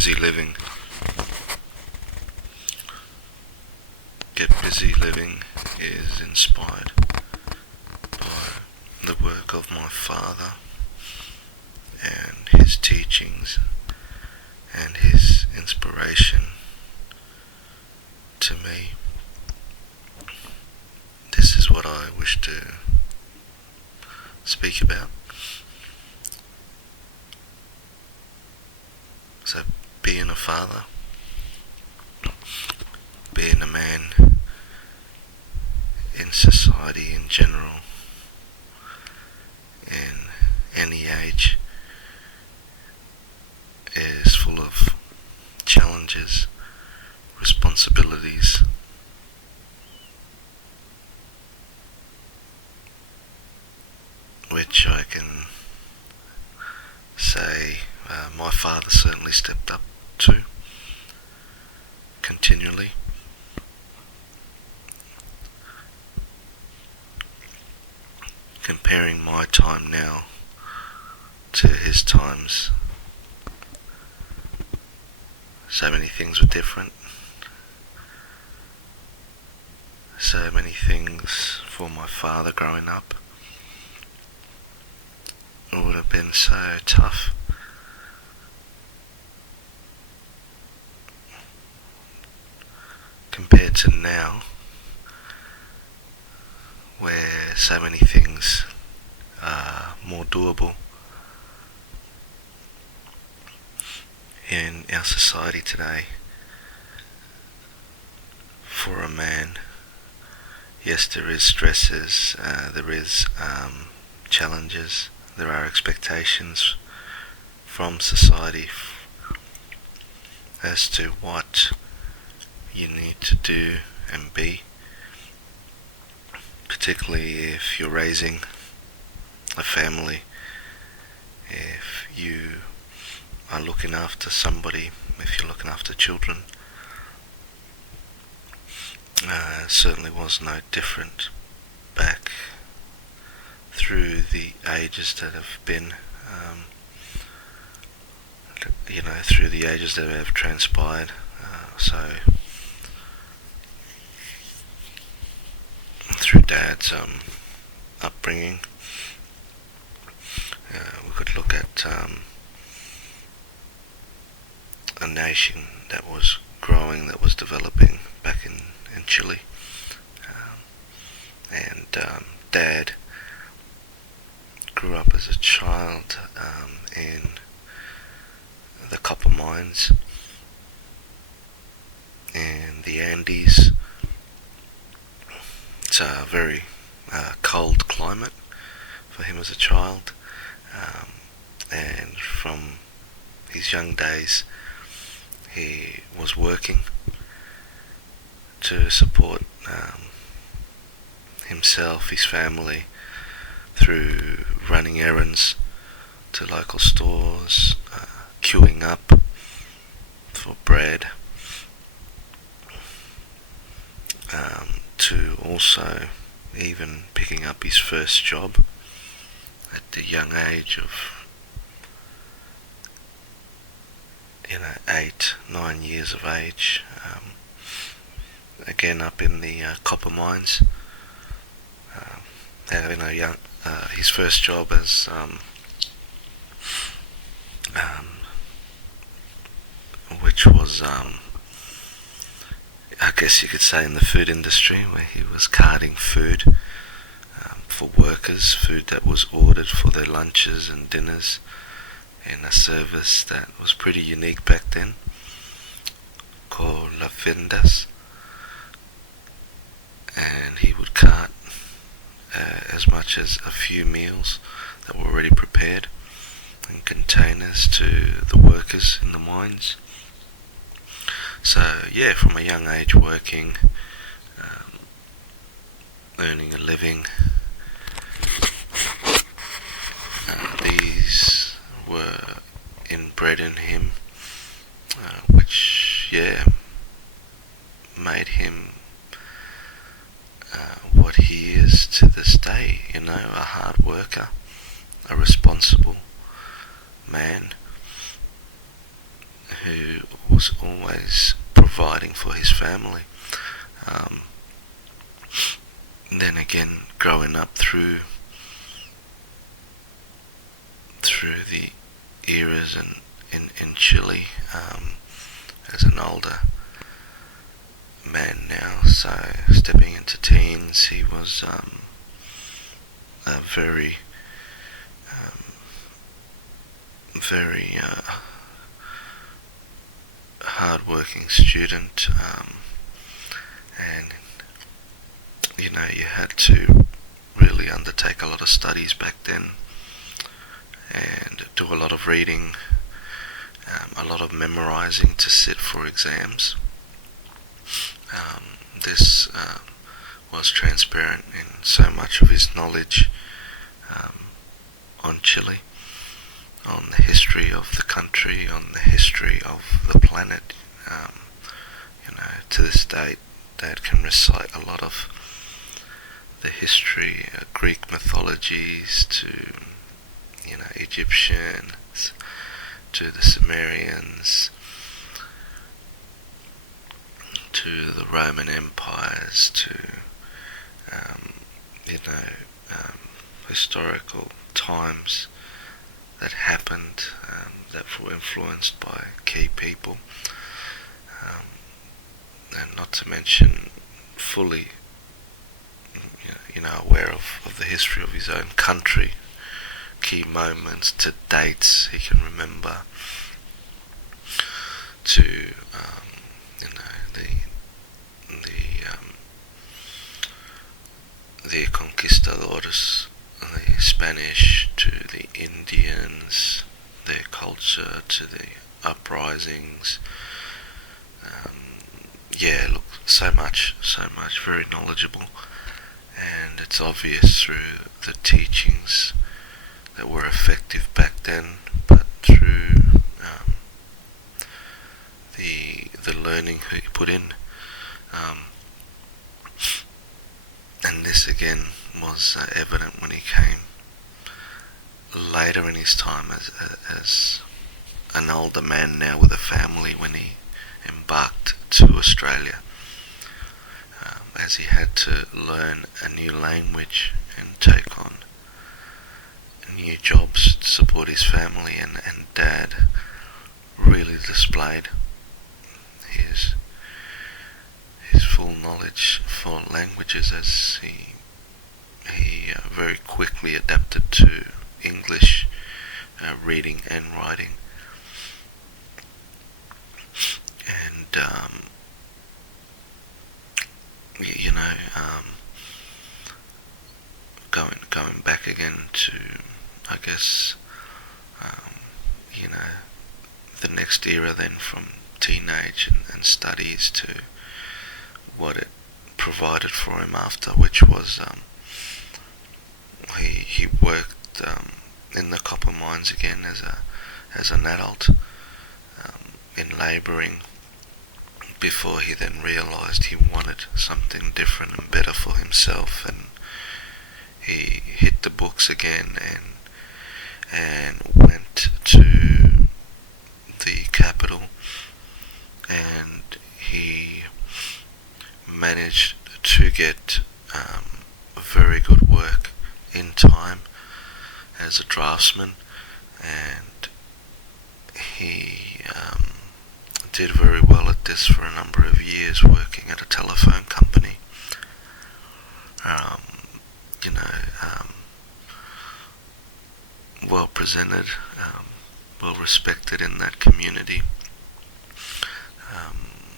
busy living. Get busy living is inspired by the work of my father and his teachings and his inspiration to me. This is what I wish to speak about. So, being a father, being a man in society in general, in any age, is full of challenges, responsibilities, which I can say my father certainly stepped up to continually. Comparing my time now to his times, so many things were different. So many things for my father growing up. It would have been so tough. Compared to now, where so many things are more doable in our society today. For a man, yes, there is stresses, there is challenges, there are expectations from society as to what you need to do and be, particularly if you're raising a family, if you are looking after somebody, if you're looking after children. Certainly was no different back through the ages that have been, through the ages that have transpired. So through Dad's upbringing, we could look at a nation that was growing, that was developing back in Chile, and Dad grew up as a child in the copper mines in the Andes. It's a very cold climate for him as a child, and from his young days he was working to support himself, his family, through running errands to local stores, queuing up for bread, to also even picking up his first job at the young age of 8-9 years of age, again up in the copper mines. His first job as which was I guess you could say in the food industry, where he was carting food for workers, food that was ordered for their lunches and dinners, in a service that was pretty unique back then, called La Vendas. And he would cart as much as a few meals that were already prepared in containers to the workers in the mines. So yeah, from a young age working, earning a living, these were inbred in him, which made him what he is to this day, a hard worker, a responsible man who was always providing for his family. Um, then again, growing up through the eras in Chile, as an older man now, so stepping into teens, he was a very hard-working student, and you had to really undertake a lot of studies back then and do a lot of reading, a lot of memorizing to sit for exams. This was transparent in so much of his knowledge on Chile, on the history of the country, on the history of the planet. To this date, Dad can recite a lot of the history, Greek mythologies to Egyptians, to the Sumerians, to the Roman empires, to historical times that happened, that were influenced by key people, and not to mention fully aware of the history of his own country, key moments to dates he can remember, to the conquistadores, the Spanish, to the Indians, their culture, to the uprisings. So much, very knowledgeable, and it's obvious through the teachings that were effective back then, but through the learning he put in, and this again was evident when he came later in his time as an older man now with a family, when he embarked to Australia, as he had to learn a new language and take on new jobs to support his family, and Dad really displayed his full knowledge for languages, as he very quickly adapted to English, reading and writing, and going back again to, I guess, the next era then, from teenage and studies to what it provided for him after, which was he worked in the copper mines again as an adult, in labouring, before he then realised he wanted something different and better for himself, and he hit the books again and went to the capital, and he managed to get very good work in time as a draftsman, and he did very well at this for a number of years, working at a telephone company. Well presented, well respected in that community.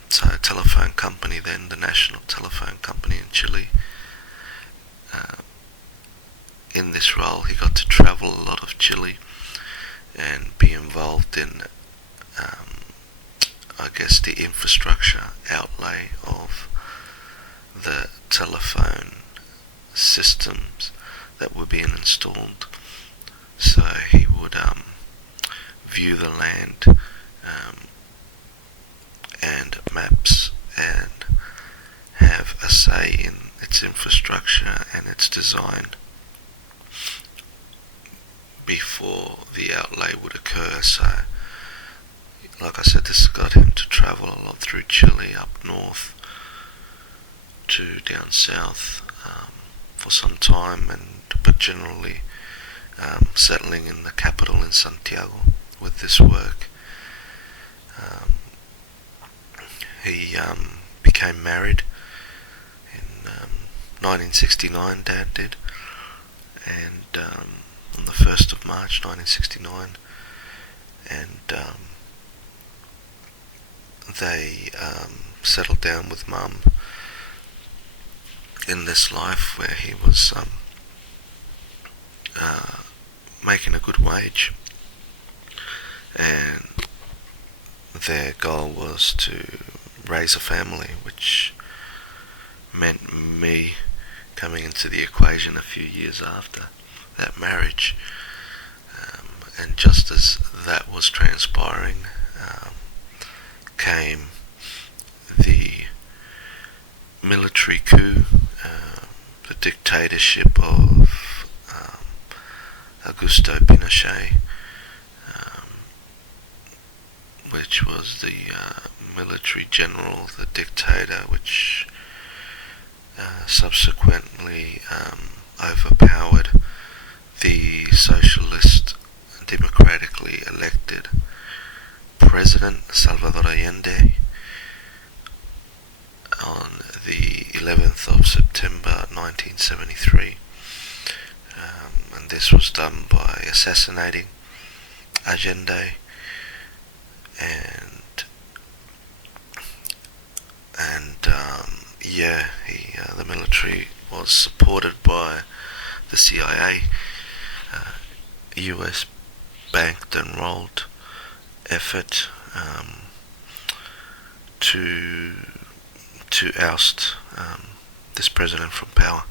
So a telephone company then, the national telephone company in Chile. In this role he got to travel a lot of Chile and be involved in I guess the infrastructure outlay of the telephone systems that were being installed. So he would view the land and maps, and have a say in its infrastructure and its design before the outlay would occur. So like I said, this got him to travel a lot through Chile, up north to down south for some time, but generally settling in the capital in Santiago with this work. He became married in 1969, Dad did, and on the 1st of March 1969, and they settled down with Mum in this life where he was making a good wage, and their goal was to raise a family, which meant me coming into the equation a few years after that marriage. And just as that was transpiring, came the military coup, the dictatorship of Augusto Pinochet, which was the military general, the dictator, which subsequently overpowered the socialist, democratically elected President Salvador Allende on the 11th of September 1973. And this was done by assassinating Allende, and the military was supported by the CIA, US banked and rolled effort to oust this president from power.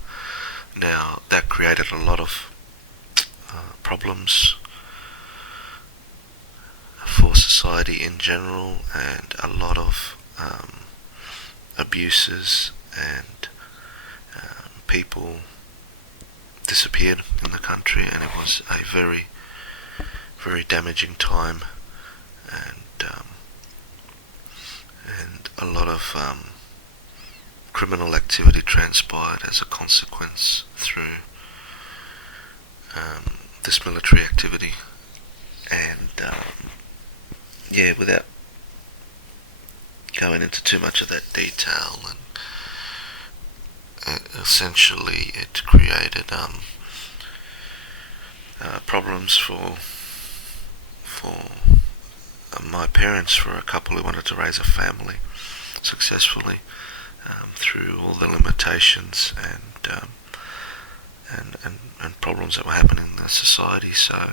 Now that created a lot of problems for society in general, and a lot of abuses, and people disappeared in the country, and it was a very, very damaging time, and a lot of criminal activity transpired as a consequence through this military activity. And without going into too much of that detail, and essentially it created problems for my parents, for a couple who wanted to raise a family successfully through all the limitations and problems that were happening in the society. So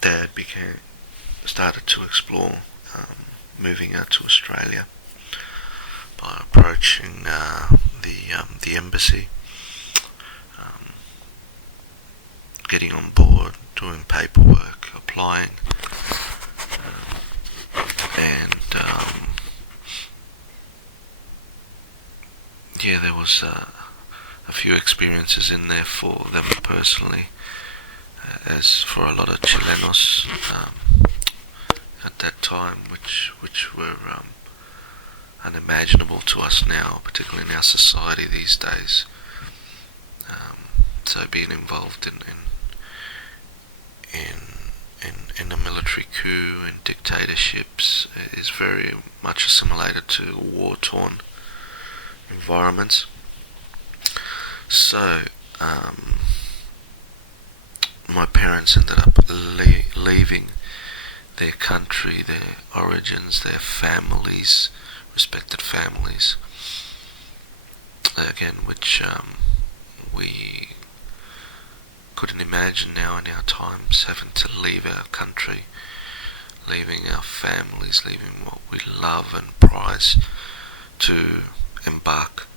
Dad started to explore moving out to Australia by approaching the embassy, getting on board, doing paperwork, applying, and there was a few experiences in there for them personally, as for a lot of Chilenos at that time, which were unimaginable to us now, particularly in our society these days. So being involved in a military coup and dictatorships is very much assimilated to war-torn environments. So my parents ended up leaving their country, their origins, their families, respected families, again, which we couldn't imagine now in our times, having to leave our country, leaving our families, leaving what we love and prize, to embark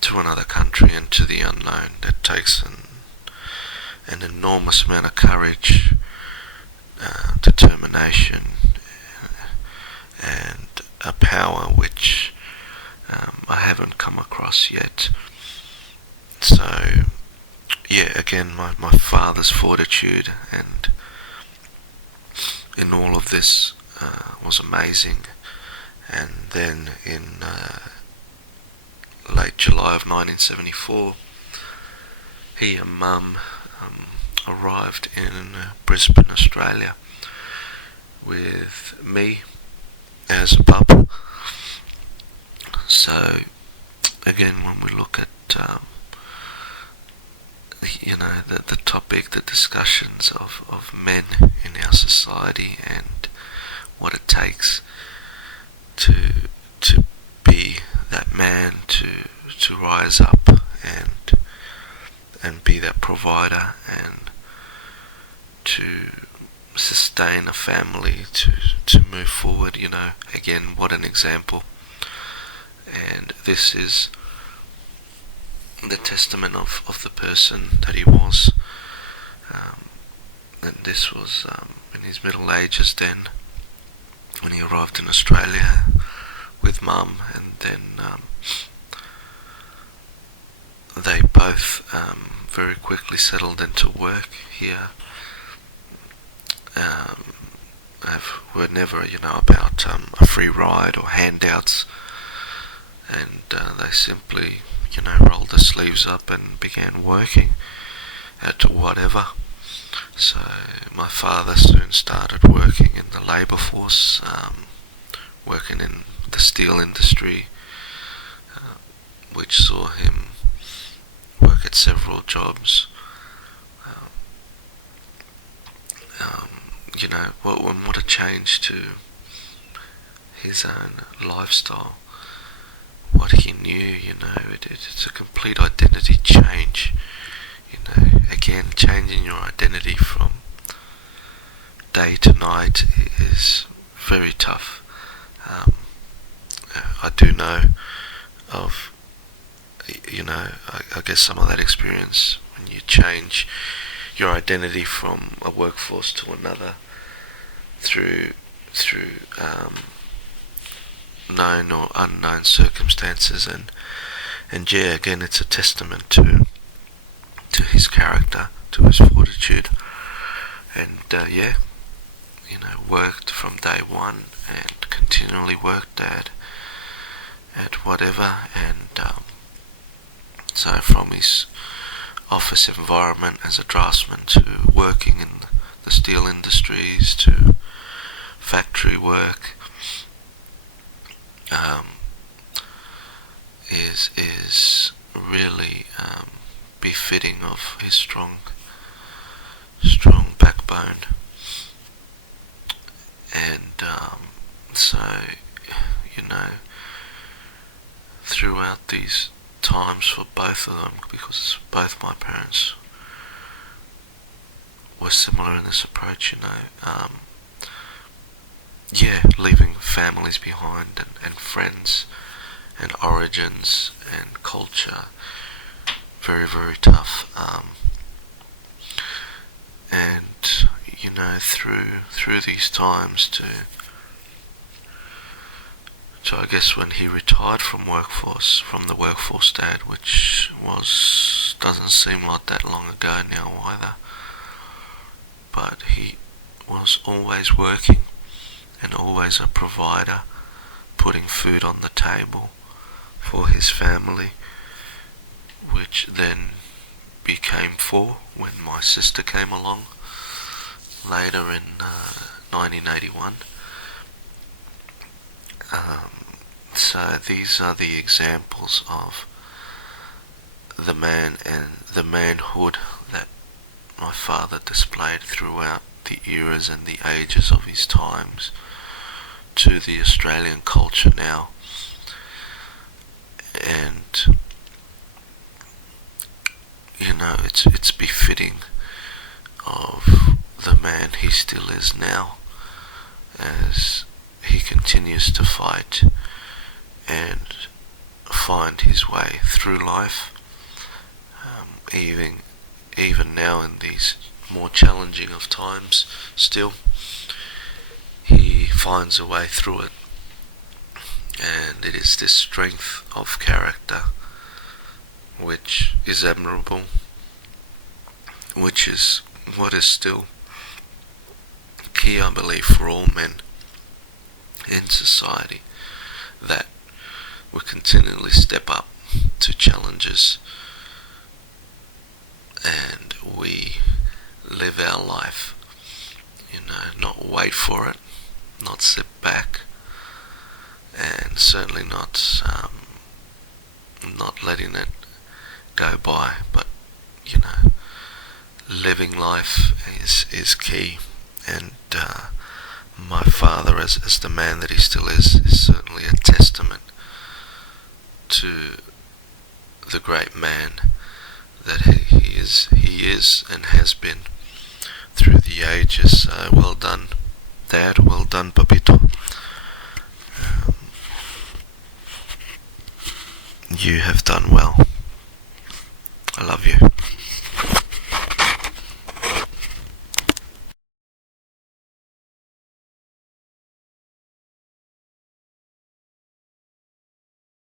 to another country and to the unknown. That takes an enormous amount of courage, determination, and a power which I haven't come across yet. So again, my father's fortitude and in all of this was amazing. And then in late July of 1974, he and Mum arrived in Brisbane, Australia, with me as a pup. So again, when we look at the topic, the discussions of men in our society and what it takes to be that man, to rise up and be that provider, and to sustain a family, to move forward, again, what an example. And this is the testament of the person that he was. And this was in his middle ages then, when he arrived in Australia with Mum, and then they both very quickly settled into work here. Were never, about a free ride or handouts, and they simply, rolled their sleeves up and began working at whatever. So my father soon started working in the labour force, working in the steel industry, which saw him work at several jobs. What a change to his own lifestyle. What he knew, it's a complete identity change. Again, changing your identity from day to night is very tough. I do know of, I guess some of that experience when you change your identity from a workforce to another through known or unknown circumstances, and yeah, again, it's a testament to his character, to his fortitude, and worked from day one and continually worked at whatever, and so from his office environment as a draftsman to working in the steel industries to factory work, is really befitting of his strong backbone. And so throughout these times for both of them, because both my parents were similar in this approach, leaving families behind, and friends and origins and culture, very, very tough. And through these times to I guess when he retired from the workforce dad, which doesn't seem like that long ago now either, but he was always working and always a provider, putting food on the table for his family, which then became four when my sister came along later in 1981. So these are the examples of the man and the manhood that my father displayed throughout the eras and the ages of his times to the Australian culture now. And it's befitting of the man he still is now, as he continues to fight and find his way through life, even now in these more challenging of times. Still, he finds a way through it, and it is this strength of character which is admirable, which is what is still key, I believe, for all men in society, that we continually step up to challenges and we live our life, not wait for it, not sit back, and certainly not letting it go by, but living life is key. And my father, as the man that he still is certainly a testament to the great man that he is and has been through the ages. So well done, Dad. Well done, Papito. You have done well. I love you.